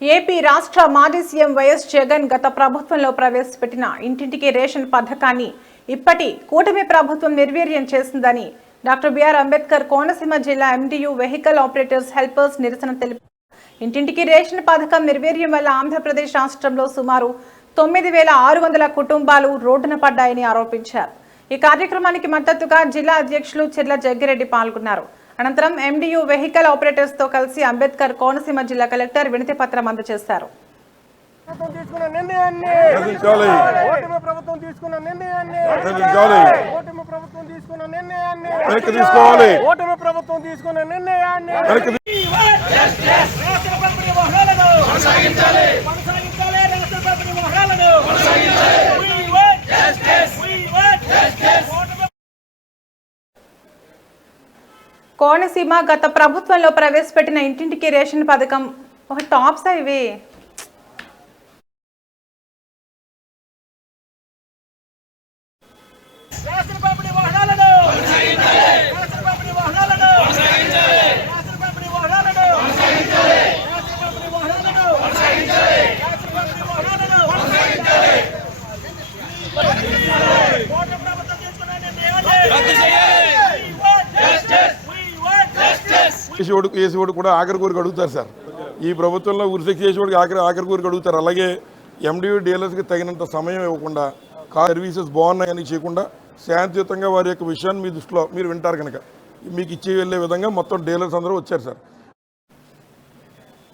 AP రాష్ట్ర మాజీ CM YS Jagan గత ప్రభుత్వంలో ప్రవేశపెట్టిన ఇంటింటికి రేషన్ పథకాన్ని ఇప్పటి కూటమి ప్రభుత్వం నిర్వీర్యం చేసిందని డాక్టర్ బిఆర్ అంబేద్కర్ కోనసీమ జిల్లా ఎండియు వెహికల్ ఆపరేటర్స్ హెల్పర్స్ నిరసన తెలిపారు ఇంటింటికి రేషన్ పథకం నిర్వీర్యం వల్ల ఆంధ్రప్రదేశ్ రాష్ట్రంలో సుమారు తొమ్మిది వేల ఆరు వందల కుటుంబాలు రోడ్డున పడ్డాయని ఆరోపించారు. ఈ కార్యక్రమానికి మద్దతుగా జిల్లా అధ్యక్షులు చెర్ల జగ్గిరెడ్డి పాల్గొన్నారు. అనంతరం ఎండియు వెహికల్ ఆపరేటర్స్తో కలిసి అంబేద్కర్ కోనసీమ జిల్లా కలెక్టర్ వినతి పత్రం అందజేశారు. తీసుకున్న నిర్ణయాన్ని ప్రకటించాలి. ఓటమి ప్రభుత్వం తీసుకున్న నిర్ణయాన్ని ప్రకటించాలి. ఓటమి ప్రభుత్వం తీసుకున్న నిర్ణయాన్ని వెనక్కి తీసుకోవాలి. ఓటమి ప్రభుత్వం తీసుకున్న నిర్ణయాన్ని కోనసీమ గత ప్రభుత్వంలో ప్రవేశపెట్టిన ఇంటింటికి రేషన్ పథకం ఒక టాప్స్ ఇవి. చేసేవాడు చేసేవాడు కూడా ఆఖరి కోరిక అడుగుతారు సార్. ఈ ప్రభుత్వంలో ఉరిశక్తి చేసేవాడికి ఆఖరి ఆఖరి కోరిక అడుగుతారు. అలాగే ఎండియూ డీలర్స్కి తగినంత సమయం ఇవ్వకుండా కార్ సర్వీసెస్ బాగున్నాయని చేయకుండా శాంతియుతంగా వారి యొక్క విషయాన్ని మీ దృష్టిలో మీరు వింటారు కనుక. మీకు ఇచ్చి వెళ్ళే విధంగా మొత్తం డీలర్స్ అందరూ వచ్చారు సార్.